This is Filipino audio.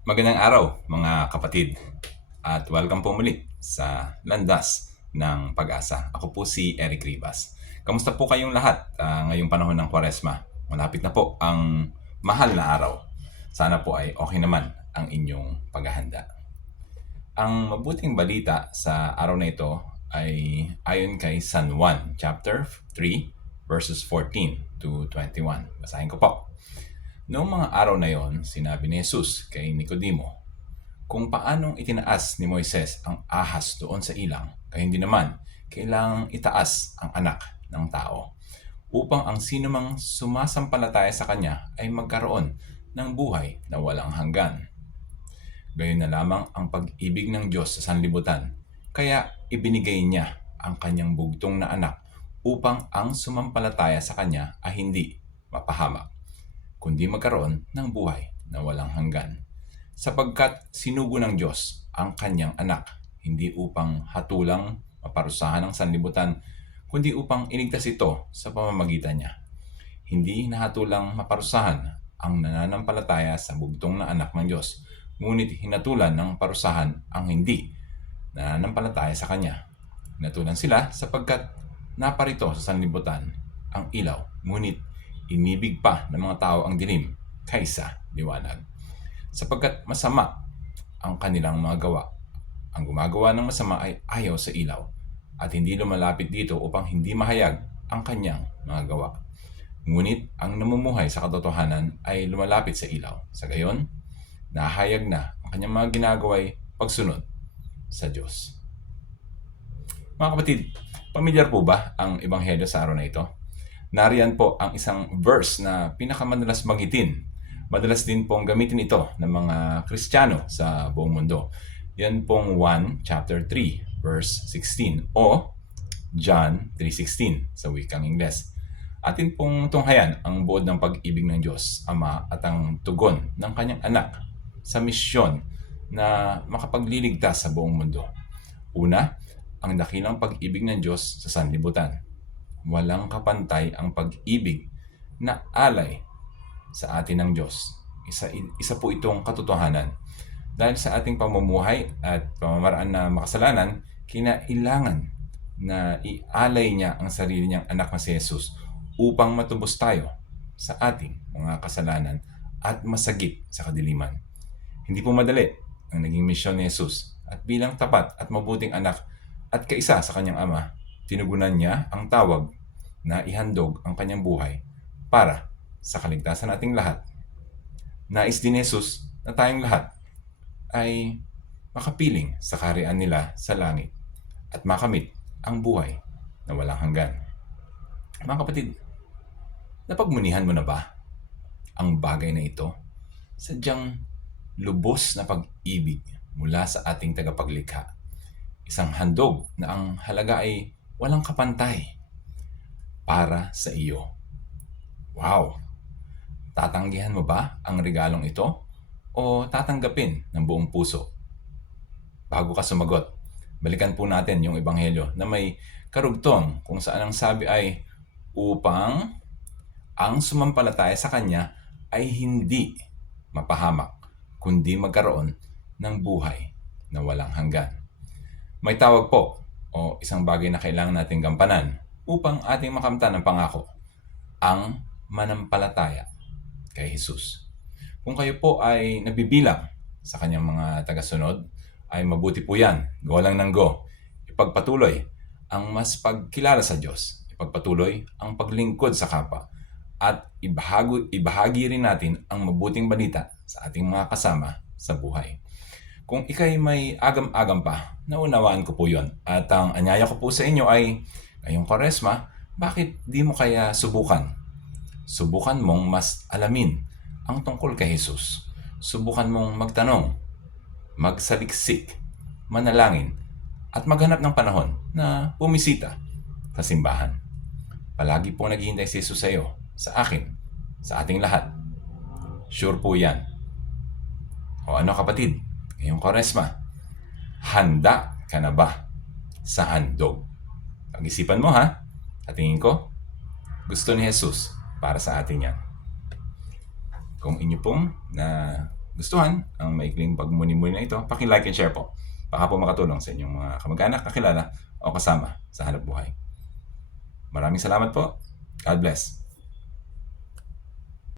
Magandang araw mga kapatid at welcome po muli sa Landas ng Pag-asa. Ako po si Eric Rivas. Kamusta po kayong lahat ah, ngayong panahon ng Kwaresma? Malapit na po ang mahal na araw. Sana po ay okay naman ang inyong paghahanda. Ang mabuting balita sa araw na ito ay ayon kay San Juan chapter 3 verses 14 to 21. Basahin ko po. Noong mga araw na yon, sinabi ni Jesus kay Nicodemo, kung paanong itinaas ni Moises ang ahas doon sa ilang, kaya hindi naman kailangang itaas ang anak ng tao upang ang sinumang sumasampalataya sa kanya ay magkaroon ng buhay na walang hanggan. Gayon na lamang ang pag-ibig ng Diyos sa sanlibutan, kaya ibinigay niya ang kanyang bugtong na anak upang ang sumampalataya sa kanya ay hindi mapahamak kundi magkaroon ng buhay na walang hanggan. Sapagkat sinugo ng Diyos ang kanyang anak, hindi upang hatulang maparusahan ng sanlibutan, kundi upang iligtas ito sa pamamagitan niya. Hindi nahatulang maparusahan ang nananampalataya sa bugtong na anak ng Diyos, ngunit hinatulan ng parusahan ang hindi nananampalataya sa Kanya. Hinatulan sila sapagkat naparito sa sanlibutan ang ilaw, ngunit inibig pa ng mga tao ang dilim kaysa liwanag. Sapagkat masama ang kanilang mga gawa. Ang gumagawa ng masama ay ayaw sa ilaw at hindi lumalapit dito upang hindi mahayag ang kanyang mga gawa. Ngunit ang namumuhay sa katotohanan ay lumalapit sa ilaw. Sa gayon, nahayag na ang kanyang mga ginagaway pagsunod sa Diyos. Mga kapatid, pamilyar po ba ang Ebanghelyo sa araw na ito? Nariyan po ang isang verse na pinakamadalas magitin. Madalas din pong gamitin ito ng mga Kristiyano sa buong mundo. Yan pong 1 chapter 3 verse 16 o John 3.16 sa wikang Ingles. Atin pong tunghayan ang buod ng pag-ibig ng Diyos, Ama at ang tugon ng kanyang anak sa misyon na makapagliligtas sa buong mundo. Una, ang dakilang pag-ibig ng Diyos sa sanlibutan walang kapantay ang pag-ibig na alay sa atin ng Diyos. Isa, isa po itong katotohanan. Dahil sa ating pamumuhay at pamamaraan na makasalanan, kinailangan na ialay niya ang sarili niyang anak na si Jesus upang matubos tayo sa ating mga kasalanan at masagip sa kadiliman. Hindi po madali ang naging misyon ni Jesus at bilang tapat at mabuting anak at kaisa sa kanyang ama, tinugunan niya ang tawag na ihandog ang kanyang buhay para sa kaligtasan nating lahat. Nais din Jesus na tayong lahat ay makapiling sa karian nila sa langit at makamit ang buhay na walang hanggan. Mga kapatid, napagmunihan mo na ba ang bagay na ito? Sadyang lubos na pag-ibig mula sa ating tagapaglikha. Isang handog na ang halaga ay walang kapantay para sa iyo. Wow! Tatanggihan mo ba ang regalong ito o tatanggapin ng buong puso? Bago ka sumagot, balikan po natin yung ebanghelyo na may karugtong kung saan ang sabi ay upang ang sumampalataya sa kanya ay hindi mapahamak kundi magkaroon ng buhay na walang hanggan. May tawag po o isang bagay na kailangan nating gampanan upang ating makamtan ang pangako, ang manampalataya kay Jesus. Kung kayo po ay nabibilang sa kanyang mga tagasunod, ay mabuti po yan. Go lang ng go. Ipagpatuloy ang mas pagkilala sa Diyos. Ipagpatuloy ang paglingkod sa kapwa. At ibahagi, ibahagi rin natin ang mabuting balita sa ating mga kasama sa buhay. Kung ikay may agam-agam pa, naunawaan ko po yon. At ang anyaya ko po sa inyo ay ngayong Kwaresma, bakit di mo kaya subukan? Subukan mong mas alamin ang tungkol kay Jesus. Subukan mong magtanong, magsaliksik, manalangin, at maghanap ng panahon na bumisita sa simbahan. Palagi po naghihintay si Jesus sa iyo, sa akin, sa ating lahat. Sure po yan. O ano kapatid, ngayong Kwaresma, handa ka na ba sa handog? Pag-isipan mo ha. Sa tingin ko, gusto ni Jesus para sa atin yan. Kung inyo pong na nagustuhan ang maikling pagmuni-muni na ito, paki-like and share po. Baka po makatulong sa inyong mga kamag-anak, kakilala o kasama sa hanap buhay. Maraming salamat po. God bless.